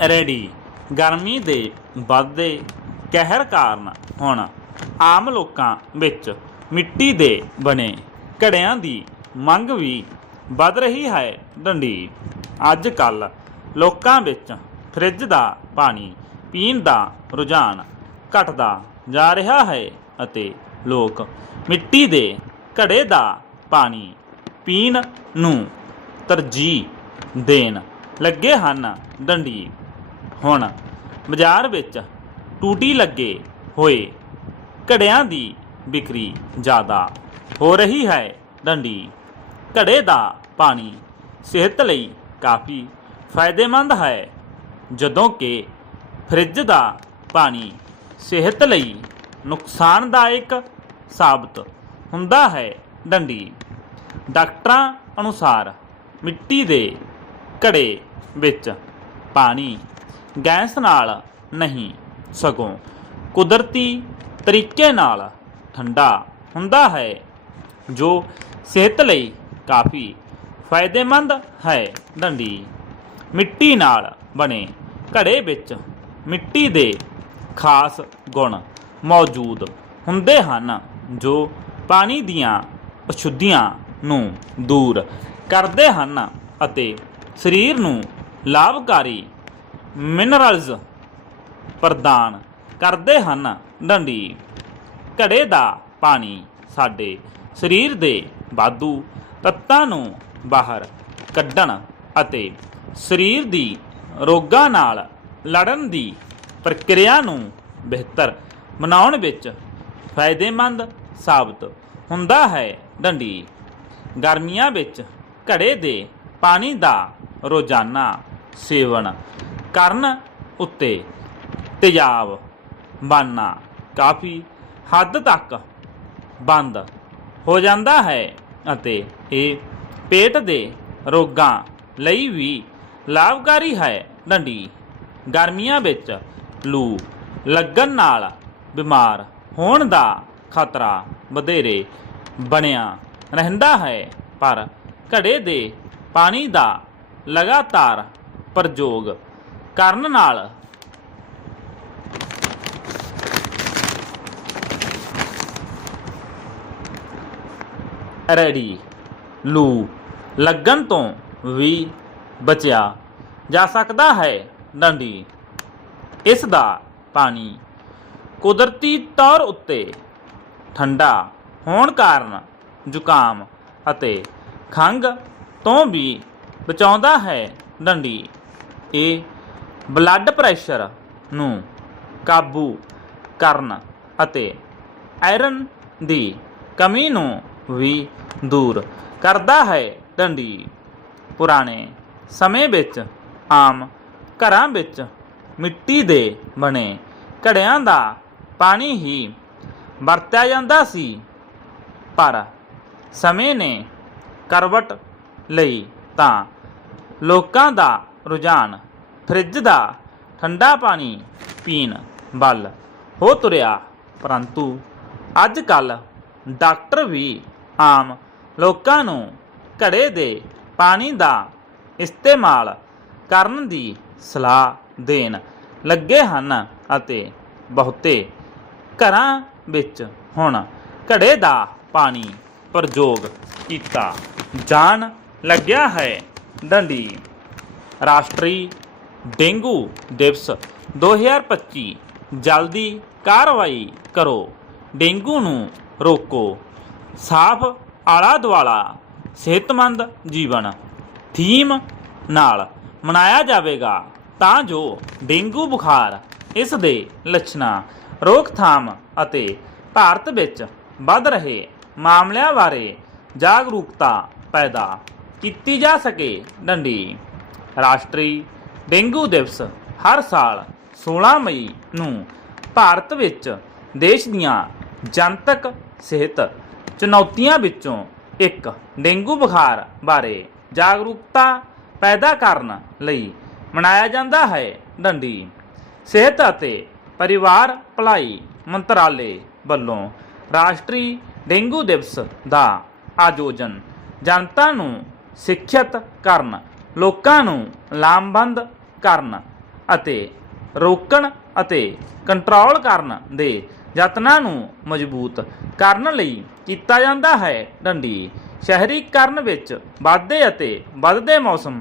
Ready. ਗਰਮੀ ਦੇ ਵੱਧਦੇ ਕਹਿਰ ਕਾਰਨ ਹੁਣ ਆਮ ਲੋਕਾਂ ਵਿੱਚ ਮਿੱਟੀ ਦੇ ਬਣੇ ਘੜਿਆਂ ਦੀ ਮੰਗ ਵੀ ਵੱਧ ਰਹੀ ਹੈ ਡੰਡੀ। ਅੱਜ ਕੱਲ ਲੋਕਾਂ ਵਿੱਚ ਫ੍ਰਿਜ ਦਾ ਪਾਣੀ ਪੀਣ ਦਾ ਰੁਝਾਨ ਘਟਦਾ ਜਾ ਰਿਹਾ ਹੈ ਅਤੇ ਲੋਕ ਮਿੱਟੀ ਦੇ ਘੜੇ ਦਾ ਪਾਣੀ ਪੀਣ ਨੂੰ ਤਰਜੀਹ ਦੇਣ ਲੱਗੇ ਹਨ ਡੰਡੀ। ਹੁਣ ਬਾਜ਼ਾਰ ਵਿੱਚ ਟੂਟੀ ਲੱਗੇ ਹੋਏ ਘੜਿਆਂ ਦੀ ਵਿਕਰੀ ਜ਼ਿਆਦਾ ਹੋ ਰਹੀ ਹੈ। ਡੰਡੀ, ਘੜੇ ਦਾ ਪਾਣੀ ਸਿਹਤ ਲਈ ਕਾਫੀ ਫਾਇਦੇਮੰਦ ਹੈ। ਜਦੋਂ ਕਿ ਫ੍ਰਿਜ ਦਾ ਪਾਣੀ ਸਿਹਤ ਲਈ ਨੁਕਸਾਨਦਾਇਕ ਸਾਬਤ ਹੁੰਦਾ ਹੈ। ਡੰਡੀ, ਡਾਕਟਰਾਂ ਅਨੁਸਾਰ ਮਿੱਟੀ ਦੇ ਘੜੇ ਵਿੱਚ ਪਾਣੀ ਗੈਸ ਨਾਲ ਨਹੀਂ, ਸਗੋਂ ਕੁਦਰਤੀ ਤਰੀਕੇ ਨਾਲ ਠੰਡਾ ਹੁੰਦਾ ਹੈ, ਜੋ ਸਿਹਤ ਲਈ ਕਾਫੀ ਫਾਇਦੇਮੰਦ ਹੈ। ਡੰਡੀ, ਮਿੱਟੀ ਨਾਲ ਬਣੇ ਘੜੇ ਵਿੱਚ ਮਿੱਟੀ ਦੇ ਖਾਸ ਗੁਣ ਮੌਜੂਦ ਹੁੰਦੇ ਹਨ, ਜੋ ਪਾਣੀ ਦੀਆਂ ਅਸ਼ੁੱਧੀਆਂ ਨੂੰ ਦੂਰ ਕਰਦੇ ਹਨ ਅਤੇ ਸਰੀਰ ਨੂੰ ਲਾਭਕਾਰੀ ਮਿਨਰਲਜ਼ ਪ੍ਰਦਾਨ ਕਰਦੇ ਹਨ। ਡੰਡੀ, ਘੜੇ ਦਾ ਪਾਣੀ ਸਾਡੇ ਸਰੀਰ ਦੇ ਵਾਧੂ ਤੱਤਾਂ ਨੂੰ ਬਾਹਰ ਕੱਢਣ ਅਤੇ ਸਰੀਰ ਦੀ ਰੋਗਾਂ ਨਾਲ ਲੜਨ ਦੀ ਪ੍ਰਕਿਰਿਆ ਨੂੰ ਬਿਹਤਰ ਬਣਾਉਣ ਵਿੱਚ ਫਾਇਦੇਮੰਦ ਸਾਬਤ ਹੁੰਦਾ ਹੈ। ਡੰਡੀ, ਗਰਮੀਆਂ ਵਿੱਚ ਘੜੇ ਦੇ ਪਾਣੀ ਦਾ ਰੋਜ਼ਾਨਾ ਸੇਵਨ ਕਰਨ ਉੱਤੇ ਤੇਜ਼ਾਬ ਬਣਨਾ ਕਾਫੀ ਹੱਦ ਤੱਕ ਬੰਦ ਹੋ ਜਾਂਦਾ ਹੈ ਅਤੇ ਇਹ ਪੇਟ ਦੇ ਰੋਗਾਂ ਲਈ ਵੀ ਲਾਭਕਾਰੀ ਹੈ। ਡੰਡੀ, ਗਰਮੀਆਂ ਵਿੱਚ ਲੂ ਲੱਗਣ ਨਾਲ ਬਿਮਾਰ ਹੋਣ ਦਾ ਖਤਰਾ ਵਧੇਰੇ ਬਣਿਆ ਰਹਿੰਦਾ ਹੈ, ਪਰ ਘੜੇ ਦੇ ਪਾਣੀ ਦਾ ਲਗਾਤਾਰ ਪ੍ਰਯੋਗ ਕਰਨ ਨਾਲ। ਰੈਡੀ ਲੂ। ਲੱਗਣ ਤੋਂ ਵੀ ਬਚਿਆ ਜਾ ਸਕਦਾ ਹੈ ਡੰਡੀ। ਇਸ ਦਾ ਪਾਣੀ ਕੁਦਰਤੀ ਤੌਰ ਉੱਤੇ ਠੰਡਾ ਹੋਣ ਕਾਰਨ ਜ਼ੁਕਾਮ ਅਤੇ ਖੰਘ ਤੋਂ ਵੀ ਬਚਾਉਂਦਾ ਹੈ ਡੰਡੀ। ਇਹ ਬਲੱਡ ਪ੍ਰੈਸ਼ਰ ਨੂੰ ਕਾਬੂ ਕਰਨ ਅਤੇ ਆਇਰਨ ਦੀ ਕਮੀ ਨੂੰ ਵੀ ਦੂਰ ਕਰਦਾ ਹੈ। ਡੰਡੀ ਪੁਰਾਣੇ ਸਮੇਂ ਵਿੱਚ ਆਮ ਘਰਾਂ ਵਿੱਚ ਮਿੱਟੀ ਦੇ ਬਣੇ ਘੜਿਆਂ ਦਾ ਪਾਣੀ ਹੀ ਵਰਤਿਆ ਜਾਂਦਾ ਸੀ। ਪਰ ਸਮੇਂ ਨੇ ਕਰਵਟ ਲਈ ਤਾਂ ਲੋਕਾਂ ਦਾ ਰੁਝਾਨ ਫਰਿੱਜ ਦਾ ਠੰਡਾ ਪਾਣੀ ਪੀਣ ਵੱਲ ਹੋ ਤੁਰਿਆ। ਪਰੰਤੂ ਅੱਜ ਕੱਲ ਡਾਕਟਰ ਵੀ ਆਮ ਲੋਕਾਂ ਨੂੰ ਘੜੇ ਦੇ ਪਾਣੀ ਦਾ ਇਸਤੇਮਾਲ ਕਰਨ ਦੀ ਸਲਾਹ ਦੇਣ ਲੱਗੇ ਹਨ ਅਤੇ ਬਹੁਤੇ ਘਰਾਂ ਵਿੱਚ ਹੁਣ ਘੜੇ ਦਾ ਪਾਣੀ ਪ੍ਰਯੋਗ ਕੀਤਾ ਜਾਣ ਲੱਗਿਆ ਹੈ। ਡੰਡੀ ਰਾਸ਼ਟਰੀ ਡੇਂਗੂ ਦਿਵਸ 2025 ਜਲਦੀ ਕਾਰਵਾਈ ਕਰੋ। ਡੇਂਗੂ ਨੂੰ ਰੋਕੋ। ਸਾਫ਼ ਆਲਾ ਦੁਆਲਾ, ਸਿਹਤਮੰਦ ਜੀਵਨ। ਥੀਮ ਨਾਲ ਮਨਾਇਆ ਜਾਵੇਗਾ ਤਾਂ ਜੋ ਡੇਂਗੂ ਬੁਖਾਰ ਇਸ ਦੇ ਲੱਛਣਾਂ, ਰੋਕਥਾਮ ਅਤੇ ਭਾਰਤ ਵਿੱਚ ਵੱਧ ਰਹੇ ਮਾਮਲਿਆਂ ਬਾਰੇ ਜਾਗਰੂਕਤਾ ਪੈਦਾ ਕੀਤੀ ਜਾ ਸਕੇ। ਡੰਡੀ ਰਾਸ਼ਟਰੀ ਡੇਂਗੂ ਦਿਵਸ ਹਰ ਸਾਲ 16 ਮਈ ਨੂੰ ਭਾਰਤ ਵਿੱਚ ਦੇਸ਼ ਦੀਆਂ ਜਨਤਕ ਸਿਹਤ ਚੁਣੌਤੀਆਂ ਵਿੱਚੋਂ ਇੱਕ ਡੇਂਗੂ ਬੁਖਾਰ ਬਾਰੇ ਜਾਗਰੂਕਤਾ ਪੈਦਾ ਕਰਨ ਲਈ ਮਨਾਇਆ ਜਾਂਦਾ ਹੈ ਡੰਡੀ। ਸਿਹਤ ਅਤੇ ਪਰਿਵਾਰ ਭਲਾਈ ਮੰਤਰਾਲੇ ਵੱਲੋਂ ਰਾਸ਼ਟਰੀ ਡੇਂਗੂ ਦਿਵਸ ਦਾ ਆਯੋਜਨ ਜਨਤਾ ਨੂੰ ਸਿੱਖਿਅਤ ਕਰਨ, ਲੋਕਾਂ ਨੂੰ ਲਾਮਬੰਦ ਕਰਨ ਅਤੇ ਰੋਕਣ ਅਤੇ ਕੰਟਰੋਲ ਕਰਨ ਦੇ ਯਤਨਾਂ ਨੂੰ ਮਜ਼ਬੂਤ ਕਰਨ ਲਈ ਕੀਤਾ ਜਾਂਦਾ ਹੈ। ਡੰਡੀ, ਸ਼ਹਿਰੀਕਰਨ ਵਿੱਚ ਵਾਧੇ ਅਤੇ ਵੱਧਦੇ ਮੌਸਮ